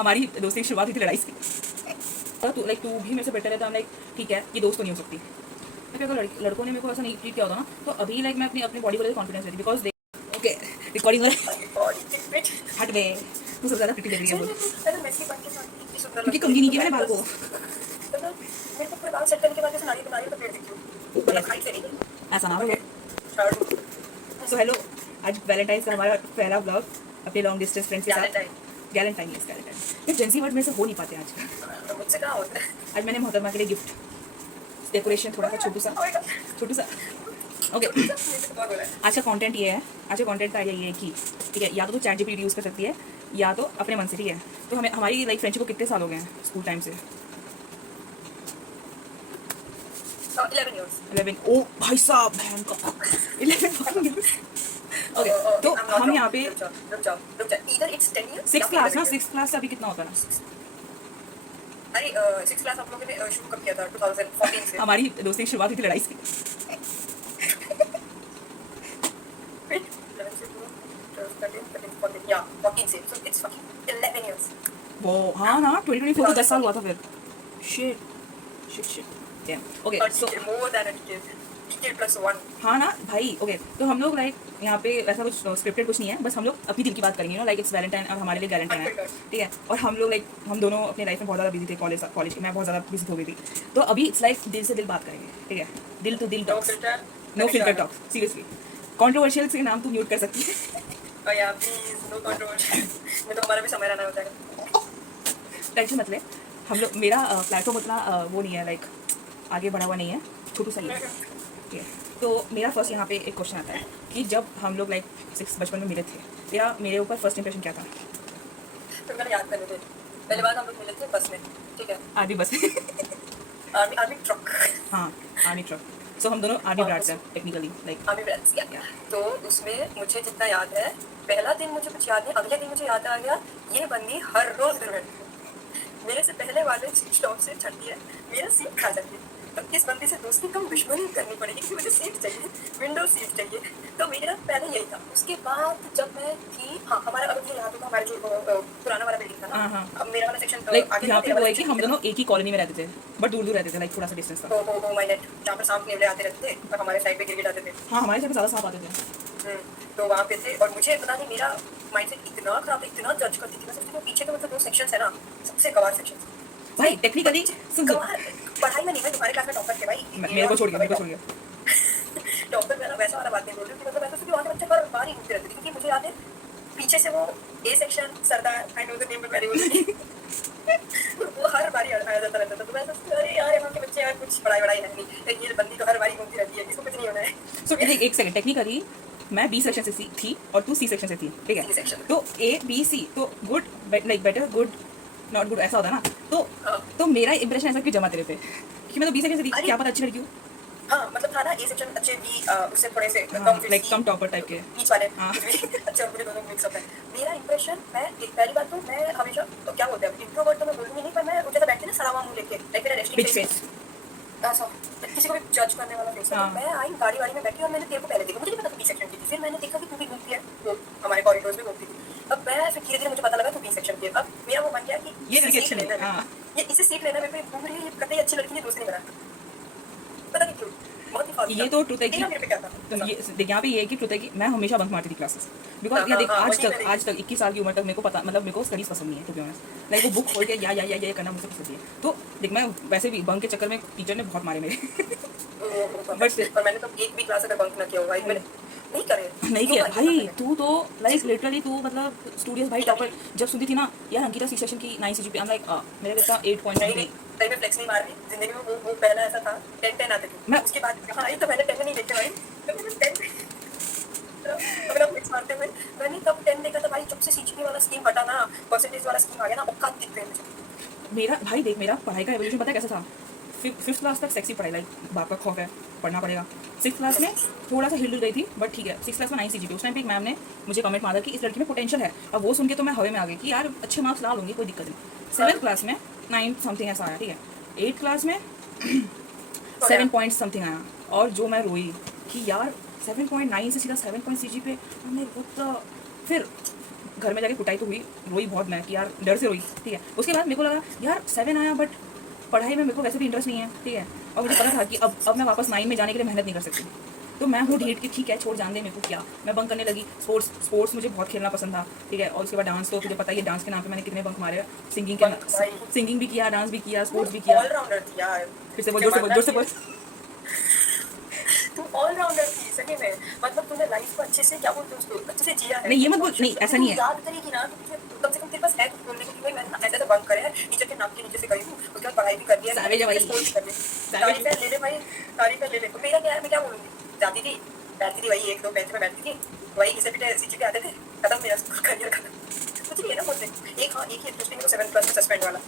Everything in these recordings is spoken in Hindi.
हमारी दोस्ती की शुरुआत हुई थी लड़ाई से। तो लाइक तू भी मेरे से बेटर है, तो हम लाइक ठीक है ये दोस्त तो नहीं हो सकती। मैं अगर लड़कों ने मेरे को ऐसा नहीं ट्रीट किया होता ना, तो अभी लाइक मैं अपनी अपनी बॉडी को लेकर कॉन्फिडेंस रहती, बिकॉज ओके रिकॉर्डिंग हट गए। तू सबसे ज़्यादा प्रिटी लग रही है क्योंकि कंघी नहीं किया मैंने बाल को। ऐसा ना हो। सो हेलो, आज वैलेंटाइंस का हमारा पहला ब्लॉग अपने लॉन्ग डिस्टेंस फ्रेंड्स के साथ। गैलेंटाइन ये जेंसी वर्ड मेरे से हो नहीं पाते आज। मुझसे कहाँ होता है? आज मैंने मोहतरमा के लिए गिफ्ट डेकोरेशन थोड़ा सा छोटू सा ओके। आज का कंटेंट ये है, आज का कंटेंट का आइडिया ये है कि ठीक है, या तो चैट जीपीटी यूज़ कर सकती है या तो अपने मन से, ठीक है। तो हमें हमारी लाइक फ्रेंडशिप को कितने साल हो गए हैं स्कूल टाइम से? 11 years. 11। ओ भाई साहब बहन का 11 ओके। तो हम यहाँ पे रुक जाओ. Either it's 10 years. 6th class ना, 6th क्लास से अभी कितना होता है ना? अरे 6th क्लास आप लोगों ने शुरू कब किया था? 2014 से. हमारी दोस्ती की शुरुआत हुई थी लड़ाई से। Wait, 11 से 12, 13, 14, yeah, 14 से. So it's fucking 11 years. वो हाँ ना 2024 को 10 साल हुआ था फिर। Shit okay so more than a decade. Decade plus 1. हाँ ना भाई ओके। तो हम लोग लाइक यहाँ पे ऐसा कुछ स्क्रिप्टेड कुछ नहीं है, बस हम लोग अपनी दिल की बात करेंगे, लाइक इट्स वैलेंटाइन और हमारे लिए वैलेंटाइन है, ठीक है। और हम लोग लाइक हम दोनों अपनी लाइफ में बहुत ज़्यादा बिजी थे, कॉलेज की मैं बहुत ज़्यादा बिजी हो गई थी। तो अभी इट्स लाइक दिल से दिल बात करेंगे, ठीक है, दिल टू दिल talks, no filter talks. Seriously controversial से नाम तू म्यूट कर सकती है। Oh yeah, please, no controversy. मैं तो हमारा भी समय रहना होता है. टेंशन मत ले, हम लोग मेरा प्लेटफॉर्म उतना वो नहीं है, लाइक आगे बढ़ा हुआ नहीं है, छोटू सा ही है, ठीक है। तो मेरा फर्स्ट यहाँ पे एक क्वेश्चन आता है कि जब हम लोग लाइक 6 बचपन में मिले थे, तेरा मेरे ऊपर फर्स्ट इंप्रेशन क्या था? तो मैंने याद करने थे. पहली बार हम लोग मिले थे बस में, ठीक है. आर्मी बस आर्मी ट्रक. हाँ आर्मी ट्रक। सो हम दोनों आर्मी ब्राड्स हैं टेक्निकली, लाइक आर्मी ब्रांड्स या. तो उसमें मुझे जितना याद है, पहला दिन मुझे कुछ याद नहीं, अगले दिन मुझे याद आ गया ये बंदी हर रोज घर बैठती है, मेरे से पहले वाले स्टॉप से चढ़ती है, मेरा सीट खा जाती है. तो इस बंदी से दोस्ती कम दुश्मनी करनी पड़ेगी क्योंकि मुझे सीट चाहिए, विंडो सीट चाहिए. तो मेरा पहले यही था. उसके बाद जब मैं थी, हाँ हमारा अब ये याद होगा, हमारा जो पुराना वाला बिल्डिंग था ना, अब मेरा वाला सेक्शन लाइक यहाँ पे वो है कि हम दोनों एक ही कॉलोनी में रहते थे, बट दूर दूर रहते थे, लाइक थोड़ा सा डिस्टेंस था। ओ माय नेट, जहाँ पर सांप नेवले आते रहते थे और हमारे साइड पे गिरगिट आते थे. हाँ हमारे साथ ज़्यादा सांप आते थे। तो वहाँ पे थे और मुझे पता नहीं मेरा माइंडसेट इतना खराब, इतना जज करती थी. मैं सोचती हूँ पीछे का मतलब 2 सेक्शंस है ना, सबसे गवार सेक्शन भाई टेक्निकली सुन पढ़ाई में नहीं. मैं तुम्हारे क्लास में टॉपर थे भाई. मेरे को छोड़ गया टॉपर में वैसा वाला बात नहीं बोल रही थी. मतलब ऐसा कि वहाँ के बच्चे पर बाहर ही घूमते रहते थे, क्योंकि मुझे याद है पीछे से वो A section Sardar, I know the name but very well, वो हर बारी आया जाता रहता था. तो मैं सोचती अरे यार वहाँ के बच्चे यार कुछ पढ़ाई है नहीं, लेकिन ये बंदी तो हर बारी घूमती रहती है, इसको कुछ नहीं होना है. सो एक सेकंड, टेक्निकली मैं बी सेक्शन से थी और तू सी सेक्शन से थी, ठीक है. तो ए बी सी तो good, like better good not good ऐसा होता है ना. तो मेरा इंप्रेशन ऐसा क्यों जमा तेरे पे कि मैं तो बी सेक्शन से थी, क्या पता अच्छी लड़की हूँ. हाँ मतलब था ना ए सेक्शन अच्छे, बी उससे थोड़े से कम, लाइक कम टॉपर टाइप के बीच वाले अच्छे, और मुझे दोनों मिक्स अप है. मेरा इंप्रेशन, मैं एक पहली बात तो मैं हमेशा तो क्या बोलते हैं इंट्रोवर्ट, तो मैं बोलूंगी नहीं, पर मैं उनके साथ बैठती ना सलामा मुंह लेके, लाइक मेरा रेस्टिंग फेस, किसी को भी जज करने वाला फेस. मैं आई गाड़ी में बैठी और मैंने तेरे को पहले देखा, मुझे नहीं पता बी सेक्शन की थी. फिर मैंने देखा कि तू भी घूमती है, वो हमारे कॉरिडोर्स में घूमती थी. अब मैं फिर धीरे धीरे मुझे पता लगा तू बी सेक्शन की है. अब मेरा वो बन गया कि ये लड़की अच्छी लेना है, ये इसे सीट लेना, मेरे को घूम रही है, ये कतई अच्छी लड़की है, दोस्त नहीं बना. पता नहीं क्यों, बहुत ही फालतू. ये तो ट्रुथ है कि मेरे पे क्या था. तो ये देख यहाँ पे ये है कि ट्रुथ है कि मैं हमेशा बंक मारती थी क्लासेस, बिकॉज ये देख आज तक 21 साल की उम्र तक मेरे को पता, मतलब मेरे को स्टडीज पसंद नहीं है टू बी ऑनेस्ट. लाइक वो बुक खोल के या ये करना मुझे पसंद नहीं है. तो देख मैं वैसे भी बंक के चक्कर में टीचर ने बहुत मारे मेरे. बट मैंने तो एक भी क्लास अगर बंक ना किया होगा, मैंने नहीं किया भाई. तू तो लाइक लिटरली तू मतलब स्टूडियस भाई टॉपर. जब सुनती थी ना यार अंकिता सी सेक्शन की 9 CGPA, लाइक मेरा कितना 8.3. मैं फ्लेक्स नहीं मार रही, जिंदगी में वो पहला ऐसा था 10 आते थे. मैं उसके बाद हाँ आई तो मैंने 10 नहीं देखे भाई, तो मैंने 10 अगर आप फ्लेक्स मारते हुए मैंने तब 10 देखा था भाई. जब से CGPA वाला स्कीम हटा ना, परसेंटेज वाला स्कीम आ गया ना, औकात दिखते हैं मुझे. मेरा भाई देख मेरा पढ़ाई का एवोल्यूशन पता है कैसा था. 5th क्लास तक सेक्सी पढ़ाई, लाइक बाप का खौफ है पढ़ना पड़ेगा. 6th क्लास में थोड़ा सा हिल गई थी, बट ठीक है. 6th क्लास में 9 CGPA. उस टाइम पे एक मैम ने मुझे कमेंट मारा कि इस लड़की में पोटेंशियल है. अब वो सुन के तो मैं हवे में आ गई कि यार अच्छे मार्क्स ला लूँगी, कोई दिक्कत नहीं. 7th क्लास में 9 समथिंग ऐसा आया, ठीक है. 8th क्लास में 7 पॉइंट समथिंग आया, और जो मैं रोई कि यार 7.9 से सीधा 7 CGPA. फिर घर में जाके कुटाई तो हुई, रोई बहुत मैं कि यार डर से रोई, ठीक है। उसके बाद मेरे को लगा यार 7 आया, बट पढ़ाई में मेरे को वैसे भी इंटरेस्ट नहीं है, ठीक है। और मुझे पता था कि अब मैं वापस 9 में जाने के लिए मेहनत नहीं कर सकती, तो मैं हूँ ढीठ कि ठीक है छोड़ जान दे, मेरे को क्या। मैं बंक करने लगी। स्पोर्ट्स मुझे बहुत खेलना पसंद था, ठीक है। और उसके बाद डांस, तो तुझे पता ही है डांस के नाम पे मैंने कितने बंक मारे। सिंगिंग भी किया, डांस भी किया, स्पोर्ट्स भी किया। ऑलराउंडर थी यार। फिर से बोल, जोर से बोल, जोर से बोल। तू ऑलराउंडर थी सही में। मतलब तूने लाइफ को अच्छे से क्या बोलते हैं उसको, अच्छे से जिया है। नहीं, ये मत बोल, नहीं ऐसा नहीं है। याद करेगी ना तो तुझे कम से कम तेरे पास है कुछ बोलने को कि भाई मैंने ऐसे ऐसे बंक करे हैं, टीचर के नाम के नीचे से गई हूँ, उसके बाद पढ़ाई भी कर दी है, Savage है भाई। स्पोर्ट्स भी कर ली। तारीफें ले ले भाई, तारीफें ले ले। तो मेरा क्या है, मैं क्या बोलूँगी। जाती थी, बैठती थी वही 1-2 बेंच में बैठती थी, वही घिसे पिटे सीचे पे आते थे, खत्म मेरा करियर खत्म। मुझे ये ना बोलते एक, हाँ एक ही इंटरेस्टिंग, 7th क्लास में सस्पेंड वाला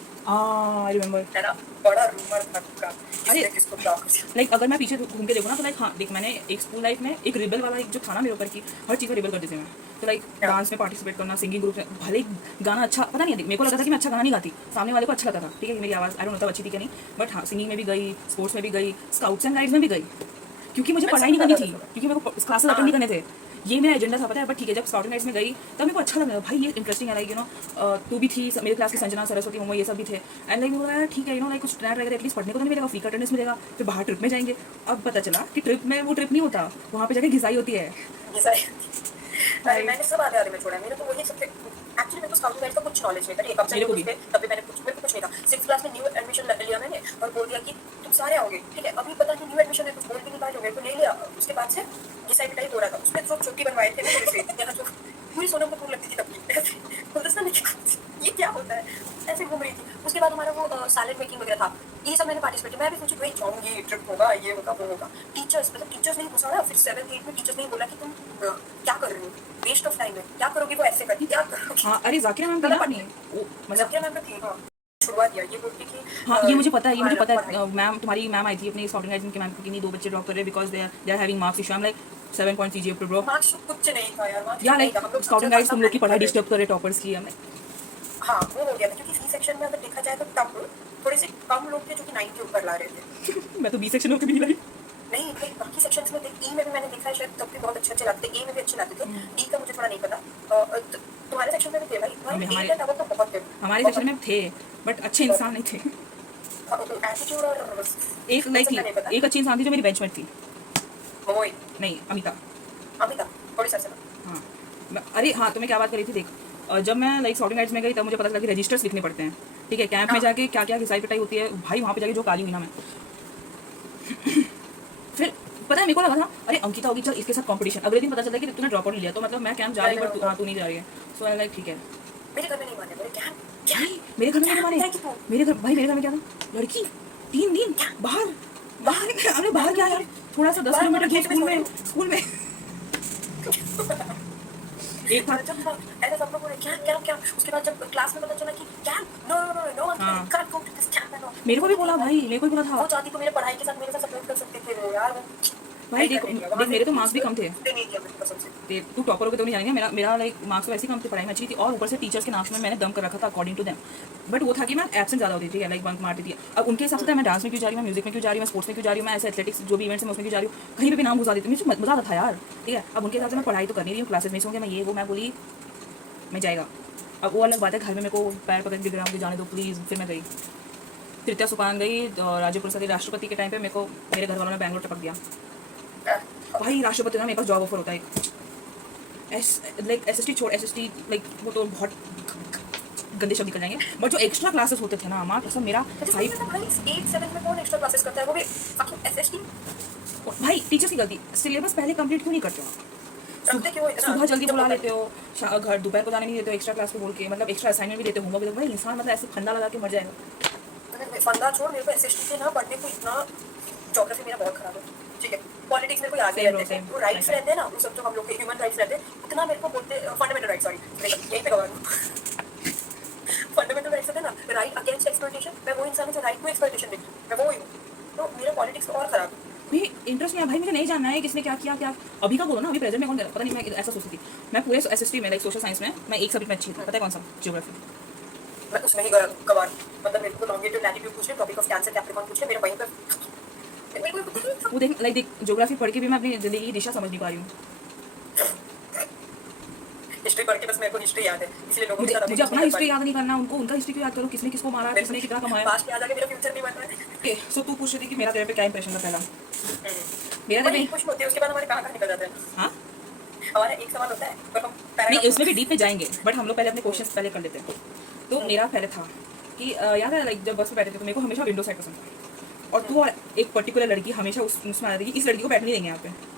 आई रिमेंबर, है ना, बड़ा रूमर था का अरे किसको क्या कर दिया। लाइक अगर मैं पीछे घूम के देखूँ ना, तो लाइक हाँ देख, मैंने एक स्कूल लाइफ में एक रिबल वाला एक जो था ना मेरे ऊपर की, हर चीज़ में रिबल करती थी मैं। तो लाइक डांस में पार्टिसिपेट करना, सिंगिंग ग्रुप में, भले ही गाना अच्छा पता नहीं है, मेरे को लगता था कि मैं अच्छा गाना नहीं गाती, सामने वाले को अच्छा लगता था, ठीक है, मेरी आवाज़ आई डोंट नो तब अच्छी थी कि नहीं, बट हाँ सिंगिंग में भी गई, स्पोर्ट्स में भी गई, स्काउट्स एंड गाइड्स में भी गई, क्योंकि मुझे पढ़ाई नहीं करनी थी, क्योंकि मेरे को क्लासेस अटेंड नहीं करने थे, ये मेरा एजेंडा था, पता है। बट ठीक है, जब स्काउटिंग गाइड्स में गई तब मेरे को अच्छा लगा, भाई ये इंटरेस्टिंग है, लाइक यू नो तू भी थी, मेरे क्लास की संजना, सरस्वती, मोमो, ये सब भी थे। एंड लाइक मेरे को लगा ठीक है, यू नो लाइक कुछ ट्रेंड रहेगा, एटलीस्ट पढ़ने को तो नहीं मिलेगा, फ्री का अटेंडेंस मिलेगा, फिर बाहर ट्रिप में जाएंगे। अब पता चला कि ट्रिप में वो ट्रिप नहीं होता, वहाँ पे जाके घिसाई होती है। अरे मैंने सब आधे आधे में छोड़ा, मेरे तो वही सबसे एक्चुअली मेरे को स्काउटिंग गाइड का कुछ नॉलेज नहीं था, एक मेरे को भी। तब भी मैंने मेरे को कुछ नहीं था। 6th क्लास में न्यू एडमिशन लिया मैंने और बोल दिया कि तुम सारे आओगे, ठीक है। अभी पता नहीं न्यू एडमिशन है, कुछ बोल भी नहीं पाए, मेरे को ले लिया। उसके बाद से घिसाई पिटाई हो रहा था, उसमें जो चोटी बनवाए थे मेरे से, यहाँ जो पूरी सोनम कपूर लगती थी तब गुलदस्ता में ये क्या होता है, ऐसे घूम रही थी। उसके बाद हमारा वो सैलेड मेकिंग वगैरह था, ये सब मैंने पार्टिसिपेट किया। मैं भी सोची भाई जाऊंगी, ट्रिप होगा, ये होगा, वो होगा। टीचर्स नहीं घुसा ना, फिर 7th 8th में टीचर्स ने बोला कि तुम क्या कर रही हो, वेस्ट ऑफ टाइम है, क्या करोगी वो ऐसे करके, क्या करोगी। हाँ अरे जाकिरा मैम पता का नहीं मतलब, जाकिरा मैम थी, हाँ छुड़वा दिया ये बोल के कि हाँ ये मुझे पता है, ये मुझे पता है। मैम तुम्हारी मैम आई थी अपनी स्काउटिंग गाइड्स की मैम की, नहीं 2 बच्चे ड्रॉप कर रहे because they are having marks issue. I am like 7 point CGPA पर ब्रो। मार्क्स कुछ नहीं था यार, मार्क्स या लाइक स्काउटिंग गाइड्स तुम लोग की पढ़ाई डिस्टर्ब कर रहे टॉपर्स की। हमें हाँ वो हो गया था, क्योंकि सी सेक्शन में अगर देखा जाए तो तब थोड़े से कम लोग थे जो कि 9 के ऊपर ला रहे थे। मैं तो B सेक्शन होकर भी नहीं लाई। नहीं भाई, बाकी सेक्शंस में देख, ई में भी मैंने देखा है शायद तब भी बहुत अच्छे अच्छे लाते थे, ए में भी अच्छे लाते थे, डी का मुझे थोड़ा नहीं पता। तुम्हारे सेक्शन में भी थे भाई, तुम्हारे तो बहुत थे, हमारे सेक्शन में थे बट अच्छे इंसान नहीं थे। एटीट्यूड और एक लाइक एक अच्छी इंसान थी जो मेरी बेंचमेट थी, मोई नहीं अमिता। अमिता थोड़ी सा हाँ अरे हाँ, तो मैं क्या बात कर रही थी, देख जब मैं लाइक स्काउटिंग गाइड्स में गई तब मुझे पता चला कि रजिस्टर्स लिखने पड़ते हैं, ठीक है। कैंप में जाके क्या क्या घिसाई पिटाई होती है भाई, वहाँ पे जाके जो काली हुई ना मैं। फिर पता है मेरे को लगा था अरे अंकिता होगी, चल इसके साथ कंपटीशन। अगले दिन पता चला कि तूने ड्रॉप आउट लिया, तो मतलब मैं कैंप जा रही हूँ बट हाँ तू नहीं जा रही है। सो आई लाइक ठीक है। मेरे घर में नहीं माने, मेरे घर में नहीं माने, मेरे घर भाई, मेरे घर में क्या था, लड़की 3 दिन बाहर बाहर अरे बाहर क्या यार, थोड़ा सा 10 किलोमीटर की स्कूल में एक था। जब ऐसा सब लोग बोले क्या क्या क्या, उसके बाद जब क्लास में पता चला कि camp no no no one can't go to this camp and all. मेरे को भी बोला भाई, मेरे को भी बोला था वो चाहती तो मेरे पढ़ाई के साथ मेरे साथ सपोर्ट कर सकते थे वो यार। वो भाई देख मेरे तो मार्क्स भी कम थे, नहीं दिया मेरे कसम से। तू टॉपर हो के तो नहीं जानेंगे, मेरा लाइक मार्क्स तो वैसे ही कम थे, पढ़ाई में अच्छी थी, और ऊपर से टीचर्स के नाम में मैंने दम कर रखा था अकॉर्डिंग टू देम। बट वो था कि मैं एब्सेंट ज़्यादा होती थी, लाइक बंक मारती थी। अब उनके हिसाब से मैं डांस में क्यों जा रही हूँ, म्यूजिक में क्यों जा रही हूँ, मैं स्पोर्ट्स में क्यों जा रही हूँ, मैं ऐसे एथलेटिक्स जो भी इवेंट्स में उसमें क्यों जा रही हूँ, कहीं भी नाम घुसा देती, मुझे मजा आता था यार, ठीक है। अब उनके हिसाब से मैं पढ़ाई तो कर नहीं रही हूँ, क्लासेस मिस होंगे, मैं ये वो, मैं बोली मैं जाएगा। अब वो अलग बात है, घर में मेरे को पैर पकड़ के गिरा, मुझे जाने दो प्लीज़। फिर मैं गई, तृतीया सुपान गई, राज्य प्रसाद राष्ट्रपति के टाइम पे मेरे को मेरे घर वालों ने बैंगलोर टपक दिया। भाई राष्ट्रपति ना मेरे पास जॉब ऑफर होता है, लाइक SST छोड़, SST लाइक वो तो बहुत गंदे शब्द निकल जाएंगे, बट जो एक्स्ट्रा क्लासेस होते थे ना माँ कसम, मेरा 8-7 में कौन एक्स्ट्रा क्लासेस करता है, वो भी SST। भाई टीचर्स की गलती, सिलेबस पहले कंप्लीट क्यों नहीं करते हो, सुबह जल्दी बुला लेते हो, घर दोपहर को जाने नहीं देते हो, एक्स्ट्रा क्लास को बोल के, मतलब एक्स्ट्रा असाइनमेंट भी देते हो, होमवर्क भी देते हो। भाई इंसान मतलब ऐसे फंदा लगा के मर जाएगा। फंदा छोड़, मेरे को SST से ना पढ़ने को इतना, ज्योग्राफी मेरा बहुत खराब है, ठीक है। पॉलिटिक्स मेरे को याद नहीं रहते हैं, वो राइट्स रहते हैं ना, वो सब जो हम लोग के ह्यूमन राइट्स रहते हैं, उतना मेरे को बोलते फंडामेंटल राइट्स, सॉरी यहीं पे गवा दूँ। फंडामेंटल राइट्स रहते हैं ना, राइट अगेंस्ट एक्सप्लॉइटेशन, मैं वो इंसान हूँ जो राइट टू एक्सप्लॉइटेशन देखती हूँ, मैं वो ही हूँ। तो मेरा पॉलिटिक्स तो और खराब है। भाई इंटरेस्ट नहीं है भाई, मुझे नहीं जानना है किसने क्या किया, क्या अभी का बोलो ना, अभी प्रेजेंट में कौन कर रहा है पता नहीं। मैं ऐसा सोचती थी, मैं पूरे SST में लाइक सोशल साइंस में मैं एक सब्जेक्ट में अच्छी थी, पता है कौन सा, ज्योग्राफी। मैं उसमें ही गवार, मतलब मेरे को लॉन्गिट्यूड लैटिट्यूड पूछ ले, टॉपिक ऑफ कैंसर कैप्रिकॉर्न पूछ ले, मेरा वहीं पर वो देख लाइक देख ज्योग्राफी पढ़ के भी मैं अपनी जिंदगी की दिशा समझ नहीं पा रही हूँ। हिस्ट्री पढ़ के बस मेरे को हिस्ट्री याद है, इसलिए लोगों के साथ मुझे अपना हिस्ट्री याद नहीं करना, उनको उनका हिस्ट्री क्यों याद करो, किसने किसको मारा, किसने कितना कमाया। पास्ट याद आ गया, मेरा फ्यूचर नहीं बन रहा है। ओके सो तू पूछ रही थी कि मेरा तेरे पे क्या इंप्रेशन था पहला। मेरा वही तेरे कुछ होती है, उसके बाद हमारे कहाँ निकल जाते हैं। हाँ हमारा एक सवाल होता है पर हम नहीं पैराग्राफ उसमें भी डीप में जाएंगे, बट हम लोग पहले अपने क्वेश्चंस पहले कर लेते हैं। तो मेरा पहले था कि याद है लाइक जब बस में बैठे थे तो मेरे को हमेशा विंडो साइड पसंद था, और तू और एक पर्टिकुलर लड़की हमेशा उसमें आ रही थी, इस लड़की को बैठने नहीं देंगे यहाँ पे।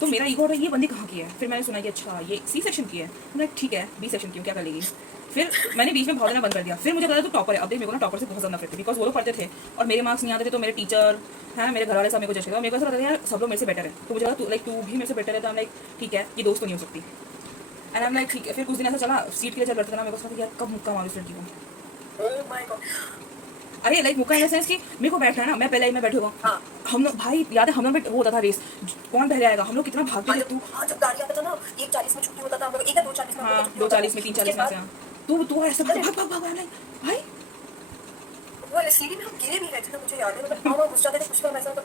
तो मेरा ईगो था ये बंदी कहाँ की है, फिर मैंने सुना कि अच्छा ये सी सेक्शन की है, मैं ठीक है बी सेक्शन की हूँ क्या कर लेगी। फिर मैंने बीच में भाग देना बंद कर दिया, फिर मुझे पता तू टॉपर है। अब देख मेरे को ना टॉपर से बहुत ज़्यादा नफरत थी, बिकॉज वो लोग पढ़ते थे और मेरे मार्क्स नहीं आते थे, तो मेरे टीचर हैं मेरे घर वाले सब मेरे को जज करते हैं। मेरे को ऐसा लगता है यार सब लोग मेरे से बेटर है, तो मुझे लगा तू लाइक तू भी मेरे से बेटर है, तो हम लाइक ठीक है ये दोस्त तो नहीं हो सकती। एंड आई एम लाइक ठीक है। फिर कुछ दिन ऐसा चला सीट के लिए चल रहा था ना, मेरे को लगा यार कब मुक्का मारूं इस लड़की को। Oh my God. अरे लाइक मुक्का इन द सेंस कि मेरे को बैठना है ना, मैं पहले ही मैं बैठूंगा। हाँ। हम लोग भाई याद है हम लोग वो होता था रेस, कौन पहले आएगा, हम लोग कितना भागते थे। तू हाँ जब गाड़ी आता था ना 1:40 में छुट्टी होता था हम लोग, 1 या 2:40 में हाँ 2:40 में 3:40 में से हाँ। तू ऐसे भाग भाग भाग भाग भाई वो सीढ़ी में हम गिरे भी हैं, जितना मुझे याद है, मतलब हम घुस जाते थे कुछ ऐसा होता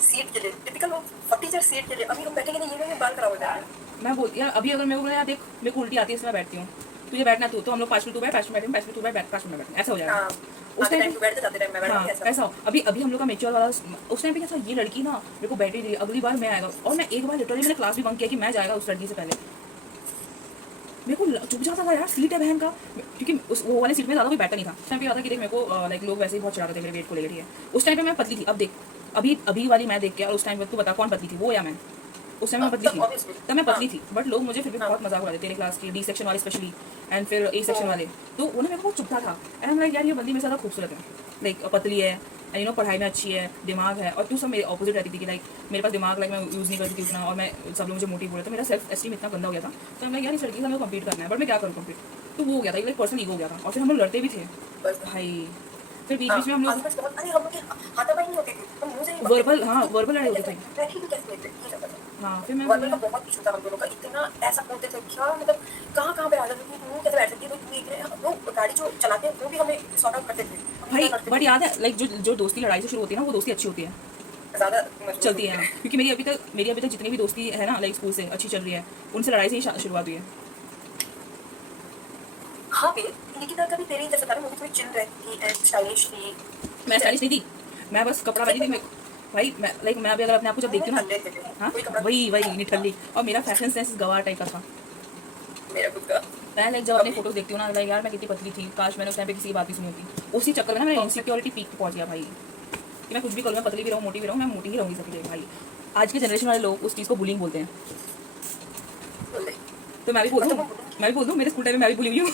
सीट के लिए, टिपिकल वो फटीचर सीट के लिए। अभी हम बैठेंगे नहीं, ये में बाल खराब हो जाएंगे। मैं बोलती यार अभी अगर मेरे को बोला यार देख मेरे को उल्टी आती है इसलिए मैं बैठती हूँ, तुझे बैठना तो हम लोग 5 मिनट तू बैठ 5 मिनट 5 मिनट तू बैठ 5 मिनट बैठ, ऐसा हो जाएगा। उस टाइम पे बैठते जाते टाइम मैं बैठा ऐसा। ऐसा अभी अभी हम लोग का मेच्योर वाला उस टाइम पे कैसा ये लड़की ना मेरे को बैठी रही, अगली बार मैं आएगा। और मैं एक बार लिटरली मैंने क्लास भी बंक किया कि मैं जाएगा उस लड़की से पहले। मेरे को चुप जाता था यार, सीट है बहन का, क्योंकि उस वो वाली सीट में ज़्यादा कोई बैठा नहीं था। उस टाइम पे आता कि देख मेरे को लाइक लोग वैसे ही बहुत चढ़ाते थे मेरे वेट को लेकर। ठीक है उस टाइम पे मैं पतली थी, अब देख अभी अभी वाली मैं देख के और उस टाइम पे तू बता कौन पतली थी, वो या मैं। उस टाइम मैं पतली थी, तब मैं पतली थी, बट लोग मुझे फिर भी बहुत मजाक उड़ाते तेरे क्लास के डी सेक्शन वाले स्पेशली, एंड फिर ए सेक्शन वाले। तो उन्हें मेरे को चुपता था एंड हम लाइक यार ये बंदी मेरे ज़्यादा खूबसूरत है, लाइक पतली है एंड यू नो पढ़ाई में अच्छी है, दिमाग है। और तू सब मेरे ऑपोजिट रहती थी कि लाइक मेरे पास दिमाग लाइक मैं यूज़ नहीं करती थी उतना, और मैं सब लोग मुझे मोटिव बोले, तो मेरा सेल्फ एस्टीम इतना गंदा हो गया था। तो मैं यार इस लड़की से हमें कम्पीट करना है, बट मैं क्या करूँ कम्पीट। तो वो हो गया था लाइक पर्सनल ईगो हो गया था, और फिर हम लोग लड़ते भी थे भाई। फिर बीच बीच में हम लोग वर्बल वर्बल लड़ाई होती थी। हाँ फिर मैं वर्बल का बहुत इशू था हम दोनों का, इतना ऐसा बोलते थे क्या मतलब कहाँ पे आ जाती थी, तू कैसे बैठ सकती है, तू देख रहे हैं। वो गाड़ी जो चलाते हैं वो भी हमें सॉर्ट आउट करते थे भाई। बट याद है लाइक जो दोस्ती लड़ाई से शुरू होती है ना, वो दोस्ती अच्छी होती है, ज़्यादा चलती है। क्योंकि मेरी अभी तक जितनी भी दोस्ती है ना लाइक स्कूल से अच्छी चल रही है, उनसे लड़ाई से ही शुरुआत हुई है। हाँ भी लेकिन कभी तेरी जैसे था, वो भी थोड़ी चिल रहती थी, स्टाइलिश थी। मैं स्टाइलिश नहीं थी, मैं बस कपड़ा पहनी थी भाई। मैं अभी अगर अपने आप को जब देखती हूँ ना, हाँ वही निठल्ली, और मेरा फैशन सेंस गवार टाइप का था मेरा खुद का। मैं लाइक जब अपनी फोटोज देखती हूँ ना लाइक यार मैं कितनी पतली थी, काश मैंने उस टाइम पे किसी की बात नहीं सुनी होती। उसी चक्कर में ना मेरा इनसिक्योरिटी पीक पे पहुंच गया भाई, कि मैं कुछ भी करूँ, मैं पतली भी रहूँ मोटी भी रहूँ, मैं मोटी ही रहूँगी सबके लिए भाई। आज के जनरेशन वाले लोग उस चीज़ को बुलिंग बोलते हैं, तो मैं भी बोल दूँ मेरे स्कूल टाइम में मैं भी बुली हुई हूँ।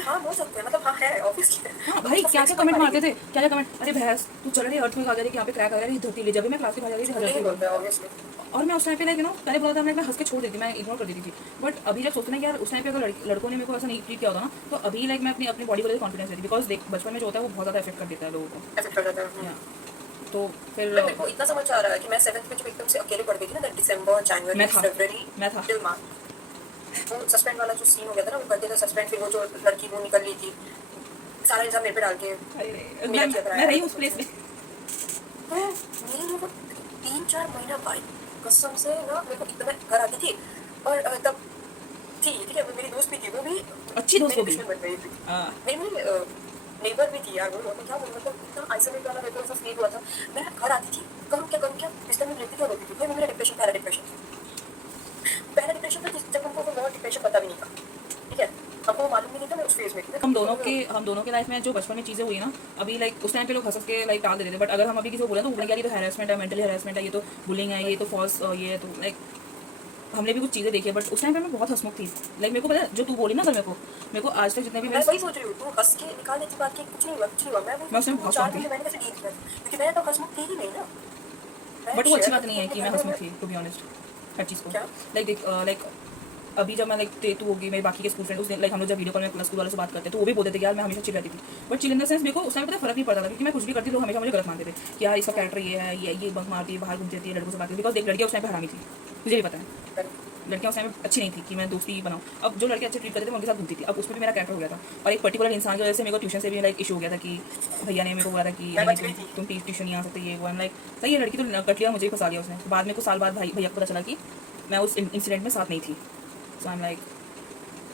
हाँ बोल सकते हैं, मतलब हाँ है ऑब्वियसली। हाँ भाई क्या कमेंट मारते थे, क्या कमेंट, अरे भैंस तू चल रही है अर्थ में, आ जा रही है यहाँ पे क्रैक आ रहा है धरती ले, जब भी मैं क्लास के बाहर जा रही थी। और मैं उस टाइम पे लाइक पहले बोला था मैं हंस के छोड़ देती, मैं इग्नोर कर देती थी। बट अभी जब सोचते ना यार उस टाइम पे अगर लड़कों ने मेरे को ऐसा नहीं ट्रीट किया होता ना, तो अभी लाइक मैं अपनी बॉडी को लेकर कॉन्फिडेंस देती, बिकॉज देख बचपन में जो होता है वो बहुत ज़्यादा इफेक्ट कर देता है लोगों को। तो फिर मेरे को इतना समझ आ रहा है कि मैं 7th में जब एकदम से अकेले पढ़ गई थी ना, दिसंबर जनवरी फरवरी मैं था टिल मार्च, वो सस्पेंड वाला जो सीन हो गया था ना, वो करते थे सस्पेंड, फिर वो जो लड़की वो निकल ली थी, सारा इल्जाम मेरे पे डाल के मैं रही उस प्लेस में। मेरे को 3-4 महीना भाई कसम से ना, मेरे को इतना घर आती थी और तब थी ठीक है, मेरी दोस्त भी थी, वो भी अच्छी दोस्त हो गई, मेरी नेबर भी थी यार। वो क्या बोल, मतलब इतना आइसोलेट वाला मेरे को ऐसा फील हुआ था। मैं घर आती थी, करूँ क्या बिस्तर में लेटी क्या रोती थी, मेरा डिप्रेशन पहला डिप्रेशन था, जब हमको वो बहुत डिप्रेशन पता भी नहीं था, ठीक है, हमको मालूम भी नहीं था, मैं उस फेज में थी। हम दोनों के लाइफ में जो बचपन में चीज़ें हुई ना, अभी लाइक उस टाइम पे लोग हंस के लाइक टाल देते थे, बट अगर हम अभी किसी को बोले तो बोलेंगे ये तो हैरेसमेंट है, मेंटली हैरेसमेंट है, ये तो बुलिंग है, ये तो फॉल्स ये है। तो लाइक हमने भी कुछ चीज़ें देखी है, बट उस टाइम पे मैं बहुत हंसमुख थी। लाइक मेरे को पता है जो तू बोली ना, अगर मेरे को आज तक जितने भी मैं वही सोच रही हूँ, तू हंस के निकाल देती बात की, कुछ नहीं हुआ। मैं उसमें बहुत मैंने कैसे डील किया, क्योंकि मैं तो हंसमुख थी ही नहीं ना। बट वो अच्छी बात नहीं है कि मैं हंसमुख थी, टू बी ऑनेस्ट हर चीज़ को। लाइक देख लाइक अभी जब मैं लाइक तू होगी मेरे बाकी के स्कूल फ्रेंड, उस दिन लाइक हम लोग जब वीडियो कॉल में स्कूल वाले से बात करते हैं तो वो भी बोलते थे कि यार मैं हमेशा चिल रहती थी, but chill in the sense मेरे को उस टाइम पता फर्क नहीं पड़ता था, क्योंकि मैं कुछ भी करती लोग हमेशा मुझे गलत मानते थे कि यार इसका कैरेक्टर ये है, ये बंक मारती है, बाहर घूमती रहती है, लड़कों से बात करती है। बिकॉज देख लड़कियाँ उस टाइम पर हरामी थी, मुझे भी पता है लड़कियां उस टाइम में अच्छी नहीं थी कि मैं दोस्ती बनाऊँ। अब जो लड़के अच्छे ट्रीट करते थे मैं उनके साथ घूमती थी, अब उसमें भी मेरा कैरेक्टर हो गया था। और एक पर्टिकुलर इंसान की वजह से मेरे को ट्यूशन से भी लाइक इशू हो गया था कि भैया ने मेरे को बोला था कि तुम ट्यूशन नहीं आ सकते, ये वो। लाइक सही है लड़की तो कट लिया, मुझे ही फंसा लिया उसने। बाद में कुछ साल बाद भैया को पता चला कि मैं उस इंसिडेंट में साथ नहीं थी। सो आई एम लाइक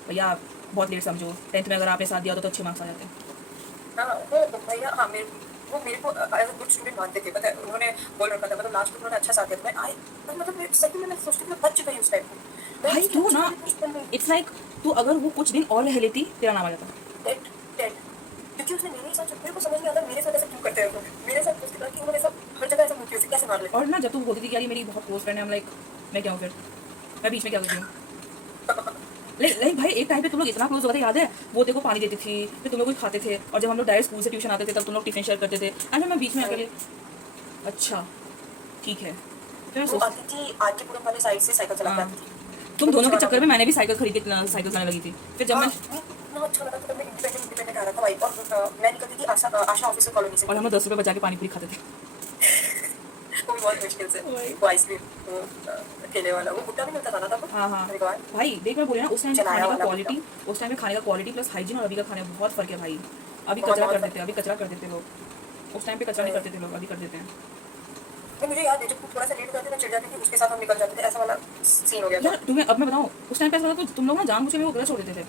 भैया आप बहुत लेट समझो, 10th में अगर आपने साथ दिया होता तो अच्छे मार्क्स आ जाते। हाँ वो भैया, हाँ मेरे को एज अ गुड स्टूडेंट मानते थे, पता है उन्होंने बोल रखा था, मतलब लास्ट में उन्होंने अच्छा साथ दिया था। मैं आई मतलब सही में मैं सोचती थी मैं बच चुकी हूँ उस टाइम पे। भाई तू ना, इट्स लाइक तू अगर वो कुछ दिन और रह लेती तेरा नाम आ जाता। डेट डेट, क्योंकि उसने मेरे साथ, मेरे को समझ नहीं आता मेरे साथ ऐसा क्यों करते हैं लोग। मेरे साथ उसके बाद कि उन्होंने सब हर जगह ऐसा मुझे कैसे मार लेते और ना जब तू बोलती थी कि यार ये मेरी बहुत क्लोज फ्रेंड है, हम लाइक मैं क्या हूँ फिर, मैं बीच में क्या करती हूँ। लाइक भाई एक टाइम पे तुम लोग इतना क्लोज हो गए थे, याद है वो तेरे को पानी देती थी, फिर तुम लोग कुछ खाते थे, और जब हम लोग डायरेक्ट स्कूल से ट्यूशन आते थे तब तुम लोग टिफिन शेयर करते थे, एंड मैं बीच में अकेले। अच्छा ठीक है, फिर मैं वो सोचती आती थी आरकेपुरम वाले साइड से साइकिल चला के हाँ आती थी। तुम दोनों के चक्कर में मैंने भी साइकिल खरीद के साइकिल चलाने लगी थी। फिर जब हाँ, मैं मेरे को इतना अच्छा लगा था, तब मैं इंडिपेंडेंट आ रहा था भाई। और मैं निकलती थी आशा ऑफिसर कॉलोनी से। और हम लोग 10 रुपये बचा के पानी पूरी खाते थे। वो भी बहुत मुश्किल से, वही। वो आइसक्रीम, वो ठेले वाला, वो भुट्टा भी मिलता था ना तब। हाँ हाँ मेरे को याद। भाई देख मैं बोली ना, उस टाइम पे चलाया खाने का वाला क्वालिटी, उस टाइम पे खाने का क्वालिटी प्लस हाइजीन और अभी का खाने में बहुत फर्क है भाई। अभी बहुत कचरा बहुत कर देते हैं, अभी कचरा कर देते हैं लोग। उस टाइम पे कचरा नहीं करते थे लोग, अभी कर देते हैं। तो मुझे याद है जब तू थोड़ा सा लेट हो जाती मैं चिढ़ जाती थी, उसके साथ हम निकल जाते थे, ऐसा वाला सीन हो गया था। यार तुम्हें अब मैं बताऊँ, उस टाइम पे ऐसा था तो तुम लोग ना जानबूझ के मेरे को गलत छोड़ देते थे।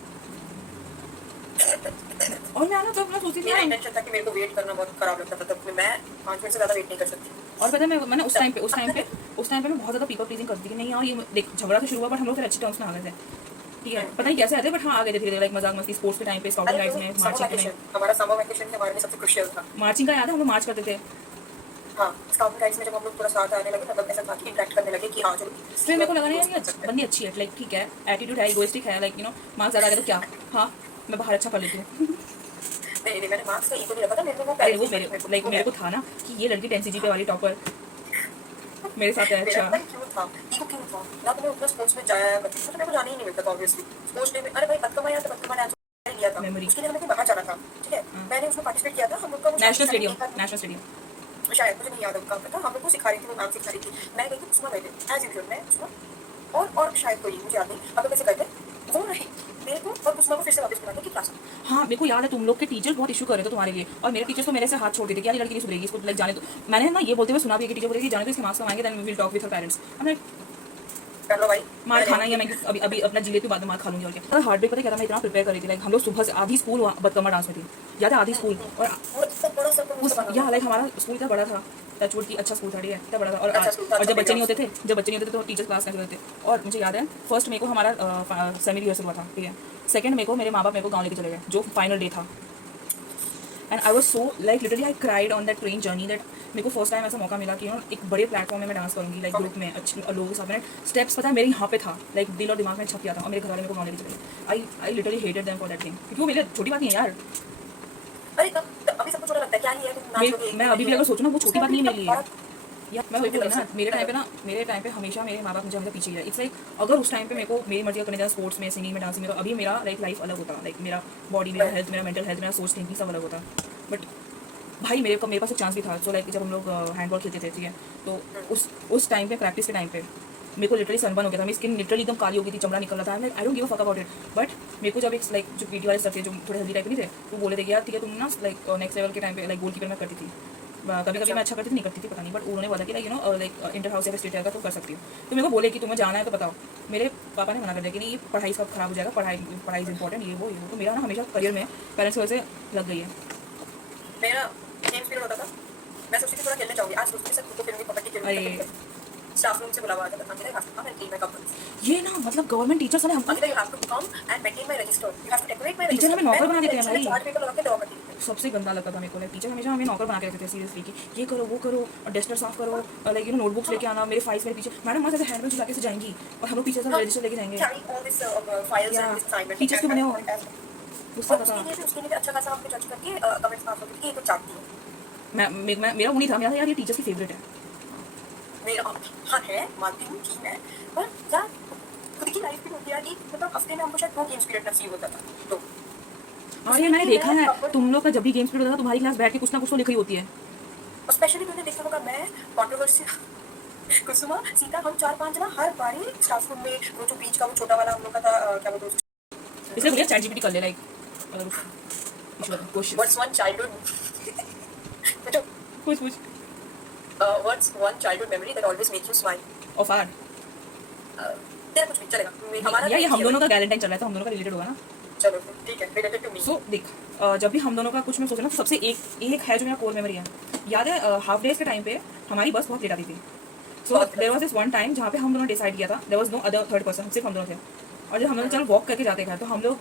और मैं ना जब मैं सोचती थी मेरा ना, इंटेंशन था कि मेरे को वेट करना बहुत खराब लगता था, तब मैं 5 मिनट से ज़्यादा वेट नहीं कर सकती। और पता है मैंने उस टाइम पे मैं बहुत ज़्यादा पीपल प्लीजिंग करती थी कि नहीं यार ये देख झगड़ा तो शुरू हुआ बट हम लोग फिर अच्छे टर्म्स में आ गए थे। ठीक है, पता नहीं कैसे आते बट हाँ आ गए थे धीरे-धीरे, लाइक मजाक मस्ती स्पोर्ट्स के टाइम पे, स्काउटिंग अरे गाइड्स तो में, समर मार्चिंग में। वैकेशन, हमारा समर वैकेशन हमारे लिए सबसे क्रुशियल था। मार्चिंग का याद है हम लोग मार्च करते थे। हाँ, स्काउटिंग गाइड्स में जब हम लोग थोड़ा साथ आने लगे, मतलब ऐसा था कि इंटरेक्ट करने लगे कि हाँ चलो फिर मेरे को लगा ना यार दोस्त ये बन सकते हैं। बंदी अच्छी है, लाइक ठीक है, एटीट्यूड है, इगोइस्टिक है, लाइक मार्क्स ज़्यादा आ गए तो क्या, हाँ मैं बाहर अच्छा कर लेती हूँ। नहीं नहीं, मैंने मार्क्स का ईगो नहीं रखा था, मेरे को वो अरे पहले वो से मेरे मेरे को लाइक वो मेरे को था ना कि ये लड़की 10 CGPA वाली टॉपर मेरे साथ है। मेरा अच्छा पता नहीं क्यों था, ईगो क्यों था ना, तो मैं उतना स्पोर्ट्स में जाया करती थी, तो मेरे को जाने ही नहीं मिलता था ऑब्वियसली। स्पोर्ट्स डे में अरे भाई बदकमा यार, तो बदकमा डांस लिया था, मेमोरी। उसके लिए हमें कहीं बाहर जाना था। ठीक है, मैंने उसमें पार्टिसिपेट किया था, हम लोग का वो नेशनल शायद स्टेडियम, एक आध- नेशनल स्टेडियम। शायद मुझे नहीं याद है कहाँ पे था, हम लोग को सिखा रही थी, वो मैम सिखा रही थी। मैं गई थी उसमें, गई थी एज यूजुअल मैं उसमें, और शायद कोई मुझे याद नहीं, हम लोग कैसे गए थे, वो नहीं मेरे को और उसमें को फिर से वापस बुलाते कि क्लास में। हाँ मेरे को याद है तुम लोग के टीचर बहुत इशू कर रहे थे तुम्हारे लिए, और मेरे टीचर्स तो मेरे से हाथ छोड़ देते कि यार ये लड़की नहीं सुधरेगी, इसको लाइक जाने दो। मैंने ना ये बोलते हुए सुना भी है कि टीचर बोलेगी जाने दो इसके मार्क्स कम आएंगे, then we will talk with her parents. मैं कर लो भाई, मार खाना ही है, मैं अभी अभी अपना जी लेती हूँ, बाद में मार खा लूंगी और क्या। हार्ट ब्रेक पता है क्या था, मैं इतना प्रिपेयर कर रही थी, लाइक हम लोग सुबह से आधी स्कूल बदकमा डांस में थी, याद है आधी स्कूल। और वो इतना बड़ा सर्कल उस मुझसे बना यहाँ लाइक हमारा स्कूल इतना बड़ा था, टचवुड की अच्छा स्कूल था, ठीक है इतना बड़ा था। और अच्छा स्कूल था, और जब अच्छा बच्चे नहीं होते playground। थे, तो टीचर क्लास कैसे करते थे। और मुझे याद है फर्स्ट मेरे को हमारा सेमी रिहर्सल हुआ था, ठीक है। सेकंड मेरे को मेरे माँ बाप मेरे को गाँव लेके चले गए, जो फाइनल डे था। And I was so like literally I cried on that train journey, that मेरे को फर्स्ट टाइम ऐसा मौका मिला कि एक बड़े प्लेटफॉर्म में मैं डांस करूँगी, लाइक ग्रुप में अच्छे लोगों के साथ। मैंने स्टेप्स पता है मेरे यहाँ पे था, लाइक दिल और दिमाग में छप गया था, और मेरे घर वाले मेरे को गाँव लेके चले। I literally hated them for that thing, क्योंकि वो मेरे लिए छोटी बात नहीं है यार। अरे अभी सबको छोटा लगता है क्या ही है, तुम नाच लोगे, मैं अभी भी अगर सोचूं ना वो छोटी बात नहीं है मेरे लिए बड़ा- यार। मैं वही बोली ना, मेरे टाइम पे हमेशा मेरे माँ बाप मुझे हमेशा पीछे ही है। इट्स लाइक अगर उस टाइम पे मेरे को मेरी मर्जी का करने जाए स्पोर्ट्स में, सिंगिंग में, डांसिंग में, तो अभी मेरा लाइफ अलग होता, लाइक मेरा बॉडी, मेरा हेल्थ, मेरा मेंटल हेल्थ, मेरा सोच थिंकिंग सब अलग होता। बट भाई मेरे पास एक चांस भी था। सो लाइक जब हम लोग हैंडबॉल खेलते थे, ठीक है, तो उस टाइम पे प्रैक्टिस के टाइम पे मेरे को लिटरली सनबर्न हो गया था, मेरी स्किन लिटरली एकदम काली हो गई थी, चमड़ा निकल रहा था। I don't give a fuck about it. But मेरे को जब एक लाइक जो पीटी वाले सर थे, जो थोड़े हेल्दी टाइप नहीं थे, तो बोले थे कि यार ठीक है तुम ना लाइक नेक्स्ट लेवल के टाइम पे लाइक गोल कीपर मैं करती थी, कभी कभी मैं अच्छा करती थी, नहीं करती थी पता नहीं, बट उन्होंने बोला कि लाइक लाइक इंटर हाउस या स्टेट का तो कर सकती हूँ। तो मेरे को बोले कि तुम्हें जाना है तो बताओ। मेरे पापा ने मना कर दिया कि नहीं पढ़ाई सब खराब हो जाएगा, पढ़ाई इज इंपॉर्टेंट, ये वो। तो मेरा ना हमेशा करियर में पेरेंट्स की वजह से लग गई है। मेरा गेम्स पीरियड होता था, मैं सोचती थी थोड़ा खेलने जाऊंगी, आज दोस्तों के साथ खेलूंगी, कबड्डी खेलूंगी। स्टाफ रूम से बुलावा आता था, Ankita you have to come and clean my cupboards. ये ना मतलब गवर्नमेंट टीचर्स ने हमको, Ankita you have to come and maintain my register, you have to decorate my teacher register. हमें नौकर बना देते हैं भाई। चार्ट पेपर लगा के ड्रॉ करती थी। सबसे गंदा लगता था मेरे को, लाइक टीचर हमेशा हमें नौकर बना के रखते थे सीरियसली, कि ये करो वो करो और डस्टर साफ करो, और लाइक नोटबुक्स लेके आना, मेरे फाइल्स मेरे पीछे मैडम वहाँ से हैंडबैग चला के से जाएंगी और हम लोग पीछे से रजिस्टर लेके जाएंगे। Carry all this files and this assignment. Teachers के बने हो गुस्सा और था। उसके लिए भी अच्छा खासा हमको जज करके कमेंट्स पास होते थे कि ये तो चाहती है। मेरा वो नहीं था, मेरा यार ये टीचर्स की फेवरेट है। मेरा हाँ है, मानती हूँ ठीक है, पर यार खुद की लाइफ भी होती है कि मतलब हफ्ते में हमको शायद 2 गेम्स पीरियड नसीब होता था। तो और ये मैंने देखा है, तुम लोग का जब भी गेम्स पीरियड होता है तुम्हारी क्लास बैठ के कुछ ना कुछ तो लिख रही होती है। और स्पेशली मैंने देखा होगा, मैं कंट्रोवर्सी कुसुमा सीता, हम 4-5 जना हर बारी स्टाफ रूम में, वो जो बीच का वो छोटा वाला हम लोग का था, क्या बोलते हैं इसलिए भैया चैट जीपीटी कर ले, like question what's one childhood कुछ what's one childhood memory that always makes you smile. ऑफ आर तेरा कुछ भी चलेगा, हमारा या ये हम दोनों का गैलेंटाइन चल रहा है तो हम दोनों का रिलेटेड होगा ना। चलो ठीक है, रिलेटेड टू मी। सो देख, जब भी हम दोनों का कुछ मैं सोचा ना, तो सबसे एक है जो मेरा कोर मेमोरी है। याद है हाफ डेज के टाइम पे हमारी बस बहुत लेट आती थी। So there was this one time जहाँ पे हम दोनों डिसाइड किया था, there was no other third person, सिर्फ हम दोनों थे। और जब हम लोग चलो वॉक करके जाते थे तो हम लोग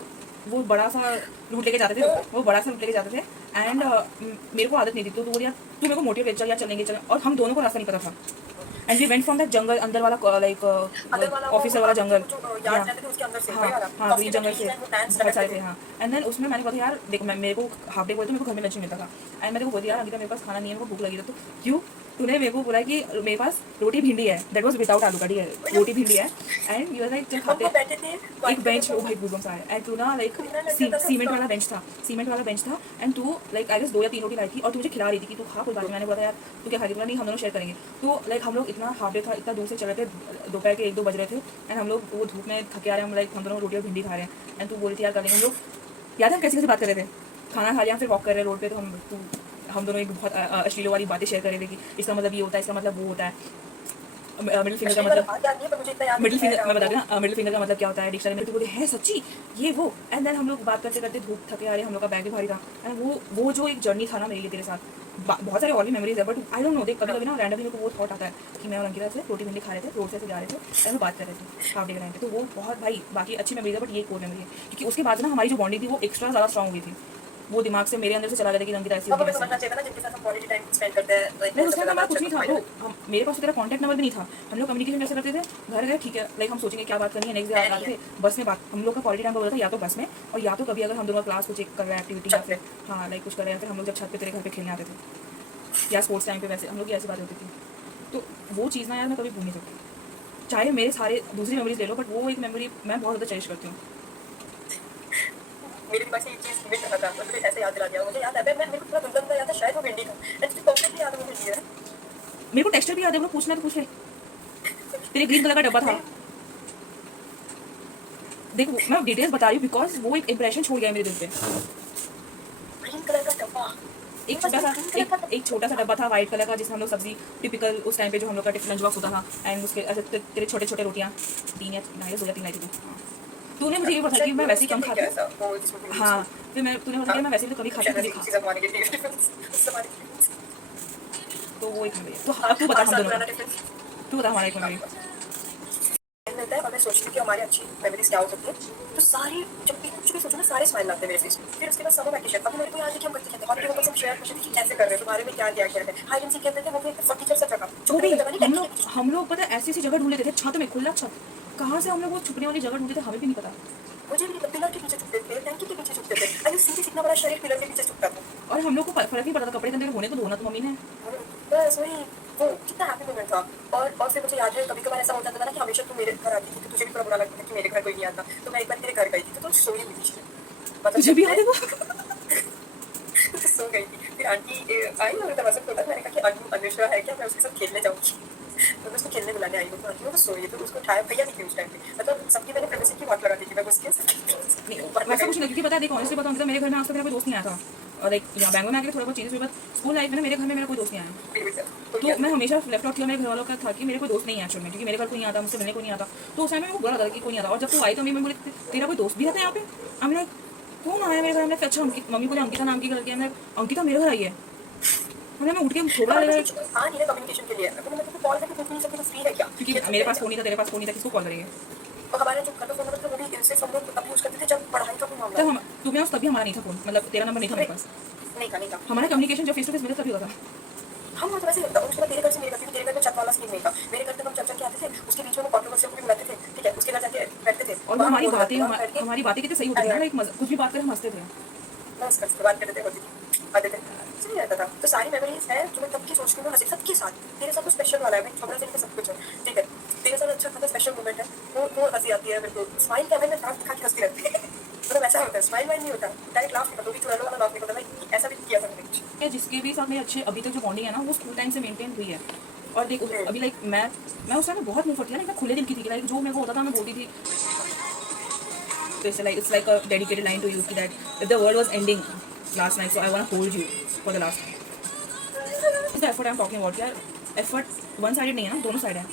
वो बड़ा सा रूट लेके जाते थे, वो बड़ा सा रूट लेके जाते थे। एंड मेरे को आदत नहीं थी, तो बोल यार तू मेरे को मोटिवेट कर, चल यार चलेंगे चलें। और हम दोनों को रास्ता नहीं पता था। And we went from that jungle, अंदर वाला लाइक ऑफिसर वाला जंगल। याद रहते थे उसके अंदर से, हाँ वही वाला हाँ, वही जंगल से बहुत सारे थे। हाँ, एंड देन उसमें मैंने बोला यार देख, मेरे को हाफ डे बोलते मेरे को घर में लंच नहीं मिलता था। एंड मैंने को बोला यार अंकिता मेरे पास खाना नहीं है, मेरे को भूख लगी। तो क्यों तूने मेरे को बोला कि मेरे पास रोटी भिंडी है, दैट वाज विदाउट आलू कड़ी है, रोटी भिंडी है। एंड यू आर लाइक चल खाते। बैठे थे एक बेंच, ओ भाई गूज़बम्स सा है। एंड तू ना लाइक सीमेंट वाला बेंच था, सीमेंट वाला बेंच था। एंड तू लाइक आई गेस 2 या 3 रोटी लाई थी और तू मुझे खिला रही थी कि तू खा कोई बात नहीं। मैंने बोला यार तू क्या खाएगी? बोला नहीं हम दोनों शेयर करेंगे। तो लाइक हम लोग इतना हाफ डे था, इतना दूर से चल रहे थे, दोपहर के 1-2 बज रहे थे। एंड हम लोग वो धूप में थके आ रहे हैं, हम लाइक हम दोनों रोटी और भिंडी खा रहे हैं। एंड तू बोली थी यार कर लेंगे हम लोग। याद है हम कैसे कैसे बात कर रहे थे, खाना खा लिया फिर वॉक कर रहे रोड पे। तो हम दोनों एक बहुत अश्लील वाली बातें शेयर कर रहे थे कि इसका मतलब ये होता है, इसका मतलब वो होता है। मिडिल फिंगर का मतलब, मिडिल फिंगर मैं बता दूँ ना, मिडिल फिंगर का मतलब क्या होता है डिक्शनरी में। तो बोले है सच्ची ये वो। एंड देन हम लोग बात करते करते धूप थके आ रहे, हम लोग का बैग भी भारी था। एंड वो जो एक जर्नी था ना मेरे लिए तेरे साथ, बहुत सारे और भी मेमोरीज है। बट आई डोंट नो, देख कभी कभी ना रैंडमली मेरे को वो थॉट आता है कि मैं और अंकिता से रोटी भिंडी खा रहे थे, रोड से जा रहे थे, एंड बात कर रहे थे हाफ डे के टाइम पे। तो वो बहुत भाई बाकी अच्छी मेमोरीज है, बट ये कोर मेमोरी है क्योंकि उसके बाद ना हमारी जो बॉन्डिंग थी वो एक्स्ट्रा ज़्यादा स्ट्रॉन्ग हुई थी। वो दिमाग से मेरे अंदर से चला गया था कि अंकिता ऐसी अब होगी, हमें ऐसी। समझना चाहिए था ना जिनके साथ हम क्वालिटी टाइम स्पेंड करते हैं। नहीं उसमें हमारा कुछ नहीं था ब्रो, हम मेरे पास तो तेरा कॉन्टैक्ट नंबर भी नहीं था। हम लोग कम्युनिकेशन कैसे करते थे, घर गए ठीक है, लाइक हम सोचेंगे क्या बात करनी है, नेक्स्ट डे आते थे बस में बात। हम लोग का क्वालिटी टाइम होता था या तो बस में, और या तो कभी अगर हम दोनों क्लास कुछ कर रहे हैं एक्टिविटी या फिर हाँ लाइक कुछ कर रहे हैं, फिर हम लोग जब छत पे तेरे घर पे खेलने आते थे या स्पोर्ट्स टाइम पे, वैसे हम लोग की ऐसी बात होती थी। तो वो चीज़ ना यार मैं कभी भूल नहीं सकती, चाहे मेरे सारे दूसरी मेमोरीज ले लो, बट वो एक मेमोरी मैं बहुत ज़्यादा चेरिश करती हूँ। मेरे दिमाग से ये चीज मिट रहा था, मुझे ऐसे याद दिला दिया। मुझे याद है, मैं मेरे को थोड़ा धुंधला याद है, शायद वो भिंडी था। एक्चुअली परफेक्टली याद है वो भिंडी है। मेरे को टेक्सचर भी याद है, वो पूछना तो पूछ ले। तेरे ग्रीन कलर का डब्बा था, देखो मैं डिटेल्स बता रही हूँ बिकॉज वो एक इंप्रेशन छोड़ गया मेरे दिल पे। ग्रीन कलर का डब्बा, एक छोटा सा डब्बा था वाइट कलर का, जिसमें हम लोग सब्जी टिपिकल उस टाइम पे जो हम लोग का लंच बॉक्स होता था। एंड उसके ऐसे तेरे छोटे छोटे रोटियाँ 3 या 2 लाई थी। तूने मुझे ये बताया कि मैं वैसे ही कम खाती हूँ। हाँ, फिर तूने बताया मैं वैसे ही तो कभी खाती हूँ, तो वो एक मेमोरी। तो अब तू बता हम दोनों का, तू बता हमारा एक मेमोरी। मिलता है और मैं सोचती हूँ कि हमारी अच्छी मेमोरीज क्या हो सकती है। तो सारी जब भी कुछ भी सोचो ना, सारे स्माइल आते हैं मेरे फेस में। फिर उसके बाद समर वैकेशन, अभी मेरे को याद है कि हम करते थे और फिर हम शेयर करते थे कि कैसे कर रहे हैं, तुम्हारे में क्या क्या है। हाइड एंड सीक खेलते थे, वो भी 40 सब जगह। वो भी हम लोग पता है ऐसी ऐसी जगह ढूंढ लेते थे, छत में, खुला छत। कहाँ से हम लोग वो छुपने वाली जगह ढूंढते थे हमें भी नहीं पता। मुझे भी पिलर के पीछे छुपते थे, टैंकी के पीछे छुपते थे। अरे सीरियस, इतना बड़ा शरीर पिलर के पीछे छुपता था। और हम लोग को फर्क नहीं पड़ता था, कपड़े गंदे होने तो धोना तो मम्मी ने। बस वही, वो कितना हैप्पी मोमेंट था। और फिर मुझे याद है कभी कभार ऐसा हो जाता था ना कि हमेशा तू मेरे घर आती थी, तो तुझे भी थोड़ा बुरा लगता था कि मेरे घर कोई नहीं आता। तो मैं एक बार तेरे घर गई थी, तो तू सोई हुई थी, मतलब तुझे भी याद है वो? तो सो गई थी। फिर आंटी आई और दरवाजा खोला, मैंने कहा कि अनुष्का है क्या, मैं उसके साथ खेलने जाऊँगी। तो मैं उसको खेलने बुलाने आई हूँ, तो आंटी वो सोई, तो उसको उठाया। भैया नहीं थे उस टाइम पे, मतलब सबकी मैंने प्राइवेसी की बात लगा दी थी, मैं उसके वैसा कुछ नहीं, क्योंकि पता है देख ऑनेस्टली बताऊँ तो मेरे घर में आज तक मेरा कोई दोस्त नहीं आया था। और लाइक यहाँ बैंगलोर में आके थोड़ा बहुत चेंजेस हुए, बट स्कूल लाइफ में मेरे घर में मेरा कोई दोस्त नहीं आया। तो मैं हमेशा लेफ्ट आउट किया मेरे घर वालों का था कि मेरे कोई दोस्त नहीं है एक्चुअल में, क्योंकि मेरे घर कोई नहीं आता, मुझसे मिलने कोई नहीं आता। तो उस टाइम में वो बुरा लगा कि कोई नहीं आता। और जब तू आई तो मम्मी बोले तेरा कोई दोस्त भी रहता है यहाँ पे। हम लाइक कौन आया मेरे घर? हमने अच्छा मम्मी बोले अंकिता नाम की लड़की है। मैं अंकिता मेरे घर आई है। मैं उठ के थोड़ा कम्युनिकेशन के लिए मैं कॉल करके पूछ नहीं सकती फ्री है क्या, क्योंकि मेरे पास फोन नहीं था, तेरे पास फोन नहीं था, किसको कॉल करेंगे? और हमारे जो घर का फोन था वो भी इनसे सब लोग तब यूज करते थे जब पढ़ाई का कोई मामला। तब हम तुम्हें उस तभी हमारा नहीं था फोन, मतलब तेरा नंबर नहीं था मेरे पास। नहीं था हमारा कम्युनिकेशन जब फेस टू फेस मिला तभी होता था। हम तो वैसे होता उसके बाद तेरे घर से मेरे घर, तेरे घर में छत वाला स्कीम नहीं था। मेरे घर तक हम चल के आते थे, उसके बीच में वो कॉन्ट्रोवर्सी को भी बुलाते थे, ठीक है, उसके घर जाके बैठते थे। और हमारी बातें कितनी सही होती थी, लाइक कुछ भी बात करें हम हंसते थे, बस बात करते थे, होती थी, आते थे, सही रहता था। तो सारी मेमोरीज है जो मैं तब की सोचती हूँ, हंसी सबके साथ। तेरे साथ तो स्पेशल वाला है भाई, छोटा से सब कुछ है, ठीक है। तेरे साथ अच्छा खासा स्पेशल मोमेंट है, वो हंसी आती है मेरे को। स्माइल कैमरे में दांत दिखा के हंसती रहती है, मतलब ऐसा होता है, स्माइल वाइल नहीं होता, डायरेक्ट लाफ निकलता, भी चुड़ैलों वाला लाफ निकलता। मैं ऐसा भी किया था मैंने कुछ। जिसके भी साथ मेरी अच्छे अभी तक जो बॉन्डिंग है ना वो स्कूल टाइम से मेंटेन हुई है। और देख अभी लाइक मैं उस टाइम में बहुत मुंह फटी है ना, मैं खुले दिल की थी, लाइक जो मेरे को होता था मैं बोलती थी। तो it's like a dedicated line to you that if the world was ending last night, so I want to hold you for the last time. It's the effort I'm talking about यार, effort one sided नहीं है ना, दोनों साइड है।